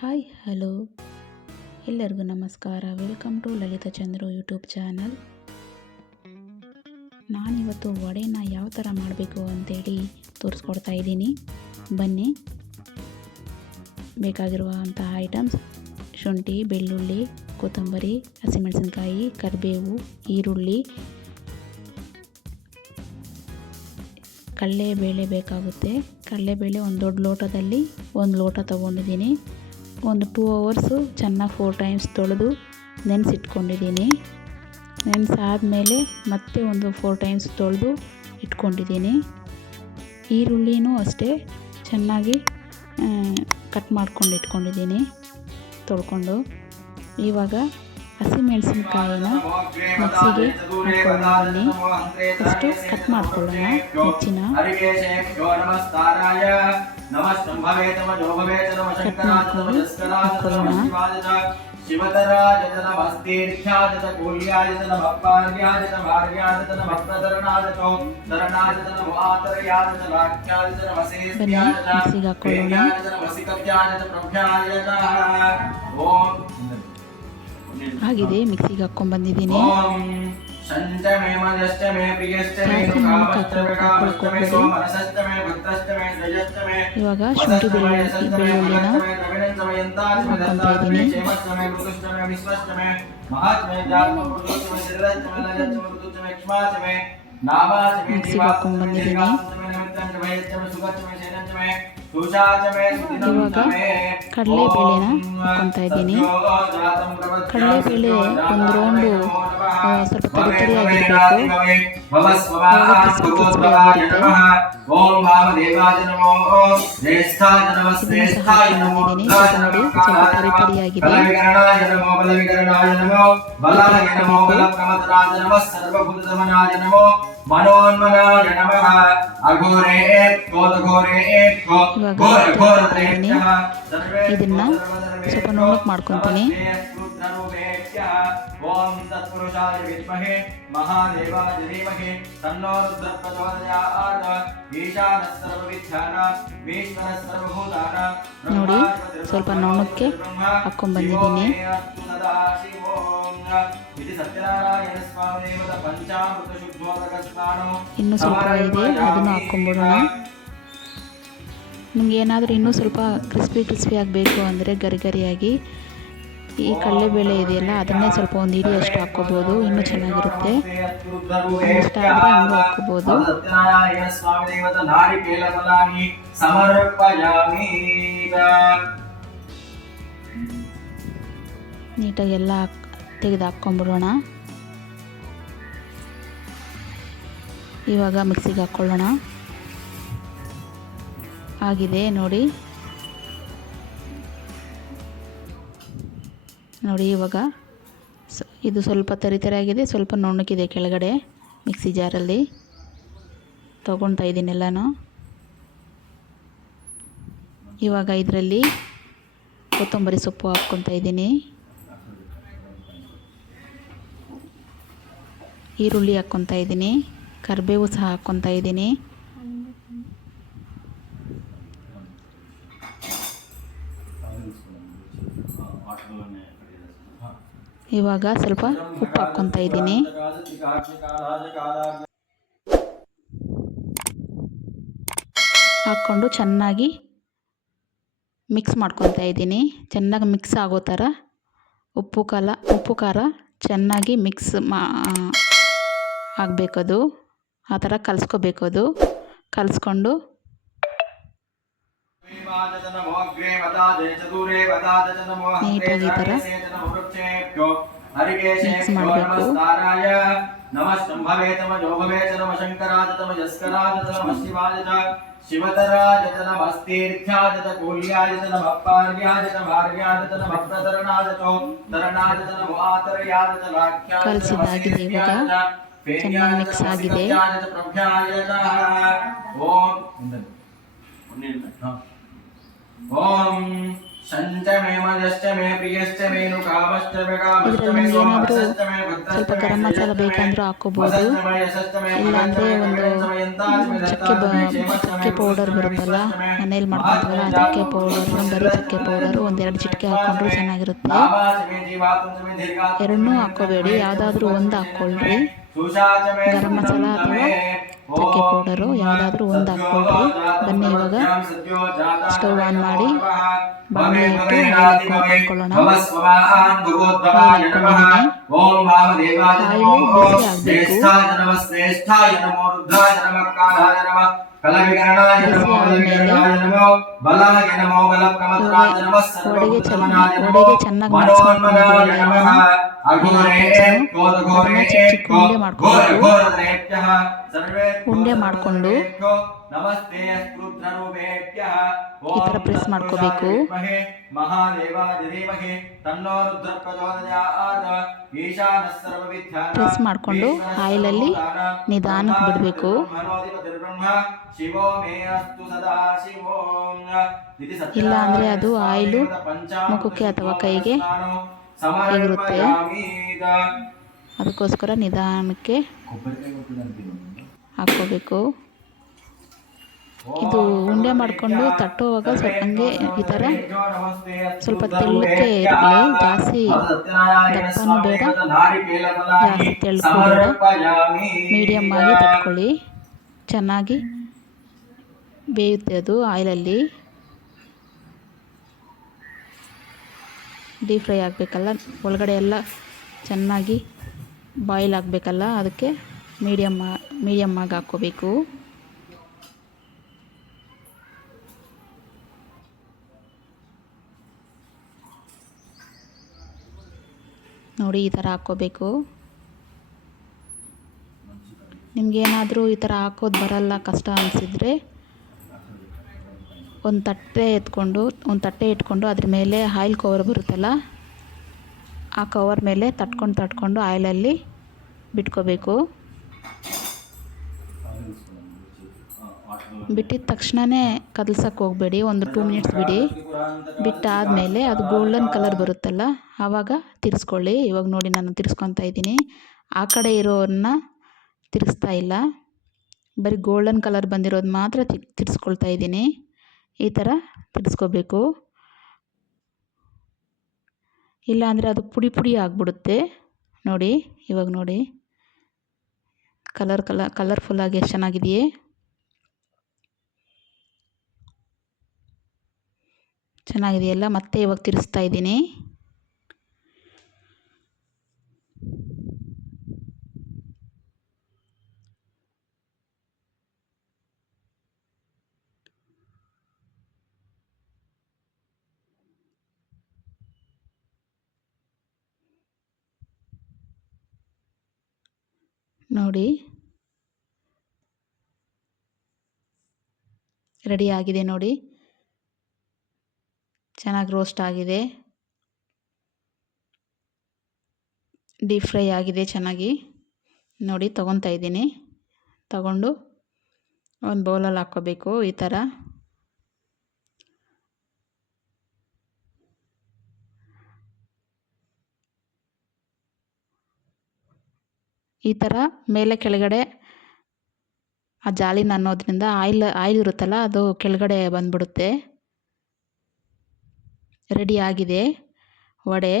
Hi, hello. ಎಲ್ಲರಿಗೂ ನಮಸ್ಕಾರ. Welcome to Lalitha Chandru YouTube channel ನಾನಿವತ್ತು ವಡೆನ ಯಾವ ಥರ ಮಾಡಬೇಕು ಅಂತೇಳಿ ತೋರಿಸ್ಕೊಡ್ತಾ ಇದ್ದೀನಿ. ಬನ್ನಿ. ಬೇಕಾಗಿರುವಂತಹ ಐಟಮ್ಸ್ ಶುಂಠಿ, ಬೆಳ್ಳುಳ್ಳಿ, ಕೊತ್ತಂಬರಿ, ಹಸಿಮೆಣಸಿನ್ಕಾಯಿ, ಕರಿಬೇವು, ಈರುಳ್ಳಿ, ಕಡಲೆಬೇಳೆ ಬೇಕಾಗುತ್ತೆ. ಕಡಲೆಬೇಳೆ ಒಂದು ದೊಡ್ಡ ಲೋಟದಲ್ಲಿ ಒಂದು ಲೋಟ ತೊಗೊಂಡಿದ್ದೀನಿ. ಒಂದು ಟೂ ಅವರ್ಸು ಚೆನ್ನಾಗಿ ಫೋರ್ ಟೈಮ್ಸ್ ತೊಳೆದು ನೆನೆಸಿಟ್ಕೊಂಡಿದ್ದೀನಿ. ನೆನೆಸಾದಮೇಲೆ ಮತ್ತೆ ಒಂದು ಫೋರ್ ಟೈಮ್ಸ್ ತೊಳೆದು ಇಟ್ಕೊಂಡಿದ್ದೀನಿ. ಈರುಳ್ಳಿನೂ ಅಷ್ಟೇ ಚೆನ್ನಾಗಿ ಕಟ್ ಮಾಡ್ಕೊಂಡು ಇಟ್ಕೊಂಡಿದ್ದೀನಿ ತೊಳ್ಕೊಂಡು. ಇವಾಗ ಹಸಿಮೆಣಸಿನ್ಕಾಯಿನ ಮಿಕ್ಸಿಗೆ ಹಾಕ್ಕೊಳ್ಳೋಣ ಬನ್ನಿ ಫಸ್ಟು ಕಟ್ ಮಾಡ್ಕೊಳ್ಳೋಣ ಹೆಚ್ಚಿನ. ಕಟ್ ಮಾಡ್ಕೊಂಡು ಹಾಕ್ಕೊಳ್ಳೋಣ. ಶಿವತರಾಜತ ನಮಸ್ತೀರ್ಥ್ಯಾಜತ ಕೂಲ್ಯಾಜತ ನಮಪ್ಪಾರ್ಯಾಜತ ಭಾರ್ಯಾಜತ ನಮಪ್ರತರಣಾಜತ ತರಣಾಜತ ನಮಾತರಯಾಜತ ಲಾಖ್ಯಾಜತ ಬನ್ನಿ ನಮಸೇಸ್ಯಾಜತ ಮಿಕ್ಸಿಗೆ ಹಾಕ್ಕೊಳ್ಳೋಣ. ಆಗಿದೆ ಮಿಕ್ಸಿಗೆ ಹಾಕ್ಕೊಂಡ್ಬಂದಿದ್ದೀನಿ ಇವಾಗ ಶುಂಠಿ ಬೆಳ್ಳುಳ್ಳಿ ಬೆಳ್ಳುಳ್ಳಿನ ಹಾಕ್ಕೊತಾ ಇದ್ದೀನಿ. ಮಿಕ್ಸಿಗೆ. ಇವಾಗ ಕಡಲೆಬೇಳೆನ ಹಾಕ್ಕೊತಾ ಇದ್ದೀನಿ. ಕಡಲೆಬೇಳೆ ಒಂದು ರೌಂಡು ಸ್ವಲ್ಪ ತರಿ ತರಿಯಾಗಿರ್ಬೇಕು. ಆವಾಗ ಕ್ರಿಸ್ಪಿ ಕ್ರಿಸ್ಪಿ ಆಗಿರುತ್ತೆ. ಹಾಕ್ಕೊಂಡಿದ್ದೀನಿ. ಸ್ವಲ್ಪ ನೋಡಿ, ಸ್ವಲ್ಪ ತರಿ ತರಿಯಾಗಿದೆ. ಬಲವಿಕರಣಾಯ ಅಘೋರೇ ಕೋದಘೋರೇ ಕೋ ಇವಾಗ ಘೋರ ಘೋರ. ಇದನ್ನ ಸ್ವಲ್ಪ ನೋಡಕ್ ಮಾಡ್ಕೊತೀನಿ. ಓಂ ತತ್ಪುರುಷಾಯ ವಿದ್ಮಹೆ ಮಹಾದೇವಾಯ ಧೀಮಹಿ ತನ್ನೋ ರುದ್ರ ಪ್ರಚೋದಯಾತ್ ಈಶಾನಃ ಸರ್ವಭೂತಾನ ನೋಡಿ, ಸ್ವಲ್ಪ ನುಣ್ಣಕ್ಕೆ ಹಾಕ್ಕೊಂಡ್ಬಂದಿದ್ದೀನಿ. ಇನ್ನೂ ಸ್ವಲ್ಪ ಇದೆ ಅದನ್ನು ಹಾಕ್ಕೊಂಬಿಡೋಣ. ನಿಮ್ಗೆ ಏನಾದರೂ ಇನ್ನೂ ಸ್ವಲ್ಪ ಕ್ರಿಸ್ಪಿ ಕ್ರಿಸ್ಪಿ ಆಗಬೇಕು ಅಂದರೆ ಗರಿ ಗರಿಯಾಗಿ ಈ ಕಡಲೆಬೇಳೆ ಇದೆಯಲ್ಲ ಅದನ್ನೇ ಸ್ವಲ್ಪ ಒಂದು ಇಡಿ ಅಷ್ಟು ಹಾಕ್ಕೋಬೋದು. ಇನ್ನೂ ಚೆನ್ನಾಗಿರುತ್ತೆ. ಇಷ್ಟ ಆದರೆ ಇನ್ನೂ ಹಾಕ್ಕೋಬೋದು. ನೀಟಾಗಿ ಎಲ್ಲ ಹಾಕ್ ತೆಗೆದು ಹಾಕ್ಕೊಂಬಿಡೋಣ ಇವಾಗ ಮಿಕ್ಸಿಗೆ ಹಾಕ್ಕೊಳ್ಳೋಣ. ಆಗಿದೆ, ನೋಡಿ. ನೋಡಿ, ಇವಾಗ ಇದು ಸ್ವಲ್ಪ ತರಿ ಆಗಿದೆ, ಸ್ವಲ್ಪ ನುಣ್ಣಕ್ಕಿದೆ ಕೆಳಗಡೆ ಮಿಕ್ಸಿ ಜಾರಲ್ಲಿ. ತೊಗೊಳ್ತಾ ಇದ್ದೀನಿ ಎಲ್ಲನೂ. ಇವಾಗ ಇದರಲ್ಲಿ ಕೊತ್ತಂಬರಿ ಸೊಪ್ಪು ಹಾಕ್ಕೊತಾ ಇದ್ದೀನಿ. ಈರುಳ್ಳಿ ಹಾಕ್ಕೊತಾ ಇದ್ದೀನಿ. ಕರಿಬೇವು ಸಹ ಹಾಕ್ಕೊತಾ ಇದ್ದೀನಿ. ಇವಾಗ ಸ್ವಲ್ಪ ಉಪ್ಪು ಹಾಕ್ಕೊತಾ ಇದ್ದೀನಿ. ಹಾಕ್ಕೊಂಡು ಚೆನ್ನಾಗಿ ಮಿಕ್ಸ್ ಮಾಡ್ಕೊತಾ ಇದ್ದೀನಿ. ಚೆನ್ನಾಗಿ ಮಿಕ್ಸ್ ಆಗೋ ಥರ ಉಪ್ಪು ಕಾಲ, ಉಪ್ಪು ಖಾರ ಚೆನ್ನಾಗಿ ಮಿಕ್ಸ್ ಮಾ ಆಗಬೇಕದು ಆ ಥರ ಕಲಿಸ್ಕೋಬೇಕದು ಕಲಿಸ್ಕೊಂಡು ನೀಟಾಗಿ ಈ ಥರ ಮಿಕ್ಸ್ ಮಾಡಬೇಕು ನಮಃ ಶಂಭವೇ ತಮ ಜೋಭವೇ ಚ ನಮ ಶಂಕರಾಜ ತಮ ಯಸ್ಕರಾಜ ಚ ನಮ ಚೆನ್ನಾಗಿ ಮಿಕ್ಸ್ ಆಗಿದೆ. ಇದರಲ್ಲಿ ಏನಾದರೂ ಸ್ವಲ್ಪ ಗರಂ ಮಸಾಲ ಬೇಕಂದ್ರೂ ಮೇ ಇಲ್ಲಾಂದರೆ ಒಂದು ಚಕ್ಕೆ ಚಕ್ಕೆ ಪೌಡರ್ ಬರುತ್ತಲ್ಲ? ಮನೇಲಿ ಮಾಡ್ಕೊತೀವಲ್ಲ ಆ ಚಕ್ಕೆ ಪೌಡರ್ ಬರೀ ಚಕ್ಕೆ ಪೌಡರ್ ಒಂದೆರಡು ಚಿಟಿಕೆ ಹಾಕೊಂಡ್ರು ಚೆನ್ನಾಗಿರುತ್ತೆ. ಎರಡನ್ನೂ ಹಾಕೋಬೇಡಿ ಯಾವುದಾದ್ರೂ ಒಂದು ಹಾಕ್ಕೊಳ್ರಿ. ಗರಂ ಮಸಾಲ ಅಥವಾ ಚಕ್ಕೆ ಪೌಡರು ಯಾವುದಾದ್ರೂ ಒಂದು ಹಾಕ್ಕೊಳ್ರಿ ಬನ್ನಿ ಇವಾಗ ಸ್ಟವ್ ಆನ್ ಮಾಡಿ ಬಾಣಲೆ ಇಟ್ಟು ಆಯಿಲ್ ಹಾಕ್ಕೊಳ್ಳೋಣ ಆಯಿಲ್ ಹಾಕ್ಕೊಂಡಿದ್ದೀನಿ ಆಯಿಲು ಬಿಸಿ ಆಗಬೇಕು ಶ್ರೇಷ್ಠಾಯ ನಮೋ ರುದ್ರಾಯ ನಮಃ ಕಾಲಾಯ ನಮಃ ಕಲವಿಗರಣಾಯ ನಮೋ ಬಲವಿಗರಣಾಯ ನಮೋ ಬಲಾಯ ನಮೋ ಬಲ ಪ್ರಮದಾಯ ನಮಃ ಒಡೆಗೆ ಸರ್ವೋತ್ತಮನಾಯ ಚೆನ್ನಾಗಿ ನಮೋ ಒಡೆಗೆ ಚೆನ್ನಾಗಿ ಮಿಕ್ಸ್ ಮನೋನ್ಮನಾಯ ನಮಃ ಮಾಡ್ಕೊಂಡಿದ್ದೀವಿ ಅಘೋರೇ ಕ್ರೋಧ ಘೋರೇ ಚಿಕ್ಕ ಚಿಕ್ಕ ಉಂಡೆ ಮಾಡ್ಕೊಬೇಕು. ಘೋರ ಘೋರದ್ರೇಭ್ಯಃ ಸರ್ವೇ ಉಂಡೆ ಮಾಡ್ಕೊಂಡು ನಮಸ್ತೆ ಈ ಥರ press ಮಾಡ್ಕೋಬೇಕು. ಪ್ರೆಸ್ ಮಾಡಿಕೊಂಡು ಆಯಿಲಲ್ಲಿ ನಿಧಾನಕ್ಕೆ ಬಿಡಬೇಕು. ಬ್ರಹ್ಮಾಧಿಪತಿರ್ಬ್ರಹ್ಮ ಶಿವೋ ಮೇ ಅಸ್ತು ಸದಾ ಶಿವೋ ಇತಿ ಇಲ್ಲ ಅಂದರೆ ಅದು ಆಯಿಲು ಮುಖಕ್ಕೆ ಅಥವಾ ಕೈಗೆ ಸ್ನಾನೋ ಎಗರುತ್ತೆ. ಅದಕ್ಕೋಸ್ಕರ ನಿಧಾನಕ್ಕೆ ಹಾಕ್ಕೋಬೇಕು. ಇದು ಉಂಡೆ ಮಾಡಿಕೊಂಡು ತಟ್ಟುವಾಗ ಸ್ವಲ್ಪ ಹಂಗೆ ಈ ಥರ ಸ್ವಲ್ಪ ತೆಳ್ಳಕ್ಕೆ ಇರಲಿ, ಜಾಸ್ತಿ ದಪ್ಪನೂ ಬೇಡ, ಜಾಸ್ತಿ ತೆಳ್ಕೊ ಬೇಡ. ಮೀಡಿಯಮ್ ಆಗಿ ತಟ್ಕೊಳ್ಳಿ. ಚೆನ್ನಾಗಿ ಬೇಯುತ್ತೆ ಅದು ಆಯಿಲಲ್ಲಿ. ಡೀಪ್ ಫ್ರೈ ಆಗಬೇಕಲ್ಲ, ಒಳಗಡೆ ಎಲ್ಲ ಚೆನ್ನಾಗಿ ಬಾಯ್ಲ್ ಆಗಬೇಕಲ್ಲ, ಅದಕ್ಕೆ ಮೀಡಿಯಮ್ ಮೀಡಿಯಮ್ ಆಗಿ ಹಾಕ್ಕೋಬೇಕು. ನೋಡಿ ಈ ಥರ ಹಾಕ್ಕೋಬೇಕು. ನಿಮಗೇನಾದರೂ ಈ ಥರ ಹಾಕೋದು ಬರಲ್ಲ ಕಷ್ಟ ಅನಿಸಿದರೆ ಒಂದು ತಟ್ಟೆ ಎತ್ಕೊಂಡು, ಒಂದು ತಟ್ಟೆ ಇಟ್ಕೊಂಡು ಅದ್ರ ಮೇಲೆ ಆಯಿಲ್ ಕವರ್ ಬರುತ್ತಲ್ಲ, ಆ ಕವರ್ ಮೇಲೆ ತಟ್ಕೊಂಡು ತಟ್ಕೊಂಡು ಆಯಿಲಲ್ಲಿ ಬಿಟ್ಕೋಬೇಕು. ಬಿಟ್ಟಿದ ತಕ್ಷಣವೇ ಕದಲ್ಸಕ್ಕೆ ಹೋಗಬೇಡಿ, ಒಂದು ಟೂ ಮಿನಿಟ್ಸ್ ಬಿಡಿ. ಬಿಟ್ಟಾದಮೇಲೆ ಅದು ಗೋಲ್ಡನ್ ಕಲರ್ ಬರುತ್ತಲ್ಲ, ಆವಾಗ ತಿರ್ಸ್ಕೊಳ್ಳಿ. ಇವಾಗ ನೋಡಿ ನಾನು ತಿರ್ಸ್ಕೊತಾ ಇದ್ದೀನಿ. ಆ ಕಡೆ ಇರೋರನ್ನ ತಿರ್ಗಿಸ್ತಾ ಇಲ್ಲ. ಬರೀ ಗೋಲ್ಡನ್ ಕಲರ್ ಬಂದಿರೋದು ಮಾತ್ರ ತಿ, ತಿರ್ಸ್ಕೊಳ್ತಾ ಇದ್ದೀನಿ. ಈ ಥರ ತಿರ್ಸ್ಕೋಬೇಕು. ಇಲ್ಲಾಂದರೆ ಅದು ಪುಡಿ ಪುಡಿ ಆಗಿಬಿಡುತ್ತೆ. ನೋಡಿ, ಇವಾಗ ನೋಡಿ. ಕಲರ್ ಕಲರ್ ಕಲರ್ಫುಲ್ಲಾಗಿ ಎಷ್ಟು ಚೆನ್ನಾಗಿದೆಯೇ. ಚೆನ್ನಾಗಿದೆಯಲ್ಲ ಮತ್ತೆ ಇವಾಗ ತಿರುಸ್ತಾ ಇದ್ದೀನಿ. ನೋಡಿ. ರೆಡಿ ಆಗಿದೆ ನೋಡಿ. ಚೆನ್ನಾಗಿ ರೋಸ್ಟ್ ಆಗಿದೆ. ಡೀಪ್ ಫ್ರೈ ಆಗಿದೆ ಚೆನ್ನಾಗಿ. ನೋಡಿ, ತೊಗೊತಾ ಇದ್ದೀನಿ. ತಗೊಂಡು ಒಂದು ಬೌಲಲ್ಲಿ ಹಾಕ್ಕೋಬೇಕು ಈ ಥರ ಈ ಥರ ಮೇಲೆ ಕೆಳಗಡೆ ಆ ಜಾಲಿನ ಅನ್ನೋದ್ರಿಂದ ಆಯಿಲ್ ಆಯಿಲ್ ಇರುತ್ತಲ್ಲ, ಅದು ಕೆಳಗಡೆ ಬಂದ್ಬಿಡುತ್ತೆ. ರೆಡಿ ಆಗಿದೆ ವಡೆ,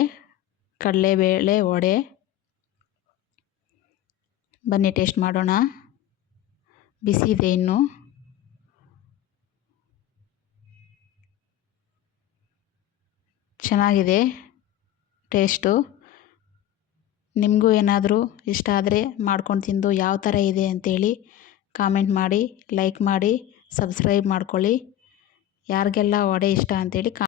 ಕಡಲೆಬೇಳೆ ವಡೆ. ಬನ್ನಿ ಟೇಸ್ಟ್ ಮಾಡೋಣ. ಬಿಸಿ ಇದೆ ಇನ್ನು. ಚೆನ್ನಾಗಿದೆ ಟೇಸ್ಟು. ನಿಮಗೂ ಏನಾದರೂ ಇಷ್ಟ ಆದರೆ ಮಾಡ್ಕೊಂಡು ತಿಂದು ಯಾವ ಥರ ಇದೆ ಅಂತೇಳಿ ಕಾಮೆಂಟ್ ಮಾಡಿ, ಲೈಕ್ ಮಾಡಿ, ಸಬ್ಸ್ಕ್ರೈಬ್ ಮಾಡ್ಕೊಳ್ಳಿ. ಯಾರಿಗೆಲ್ಲ ವಡೆ ಇಷ್ಟ ಅಂತೇಳಿ ಕಾ